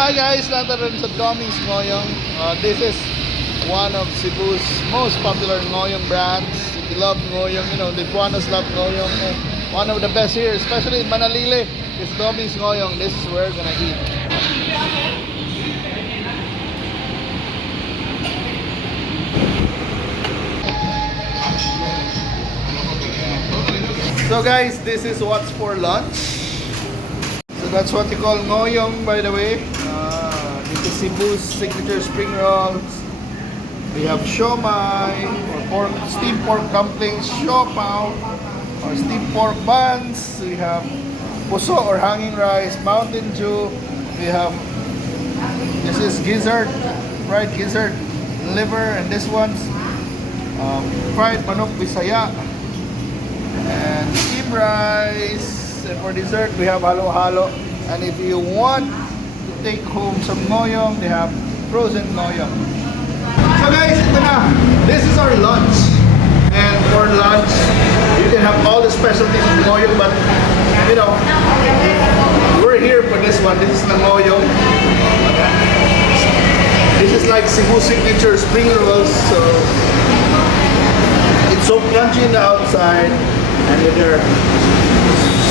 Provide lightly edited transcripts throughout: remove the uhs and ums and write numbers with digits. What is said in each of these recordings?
hi guys, nandito rin sa Doming's Ngohiong. This is one of Cebu's most popular Ngohiong brands. If you love Ngohiong, you know, the Buanos love Ngohiong. And one of the best here, especially in Manalili, is Doming's Ngohiong. This is where we're gonna eat. So guys, this is what's for lunch. So that's what you call Ngohiong, by the way. This is Cebu's signature spring rolls. We have siomai, or steamed pork dumplings, siopao, or steamed pork buns. We have puso or hanging rice, Mountain Dew. We have, this is gizzard, fried gizzard, liver, and this one's fried manok bisaya. And steamed rice. And for dessert, we have halo-halo. And if you want to take home some ngohiong, they have frozen ngohiong. So guys, ito na. This is our lunch. And for lunch, you can have all the specialties of ngohiong, but you know, we're here for this one. This is the ngohiong. This is like Cebu signature spring rolls. So it's so crunchy in the outside, and with their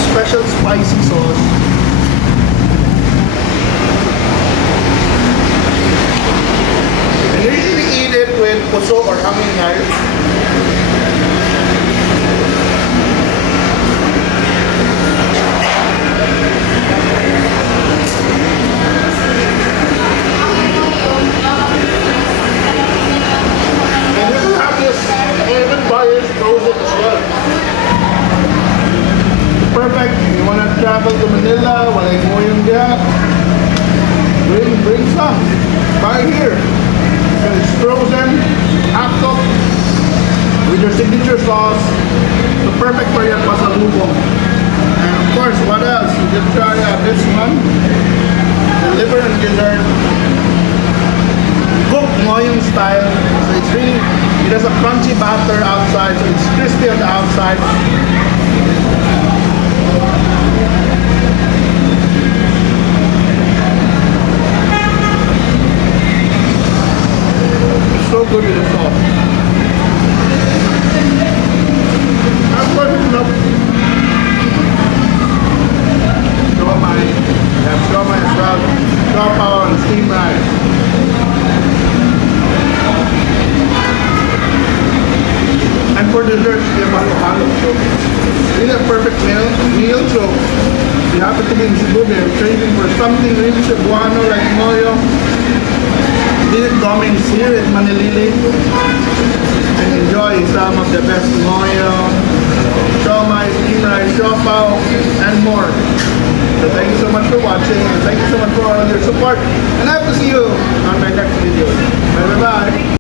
special spicy sauce. And you usually eat it with puso or hanging rice. And you can have this even buy it frozen as well. Perfect. You want to travel to Manila, wala yung ngohiong diya, bring some. Buy here. And it's frozen, half cooked, with your signature sauce. So perfect for your pasalubong. And of course, what else? You can try this one, the liver and gizzard, cooked ngohiong style. So it's really, it has a crunchy batter outside, so it's crispy on the outside. So good with the sauce. That's perfect enough. Siomai. We have siomai as well. Siopao and steamed rice. And for dessert, we have halo-halo. So really a perfect meal. So if you happen to be in Cebu, they're craving for something really Cebuano like ngohiong. Visit Doming's here in Manalili and enjoy some of the best ngohiong, siomai, steamed rice, siopao, and more. So thank you so much for watching, and thank you so much for all of your support. And I hope to see you on my next video. Bye bye.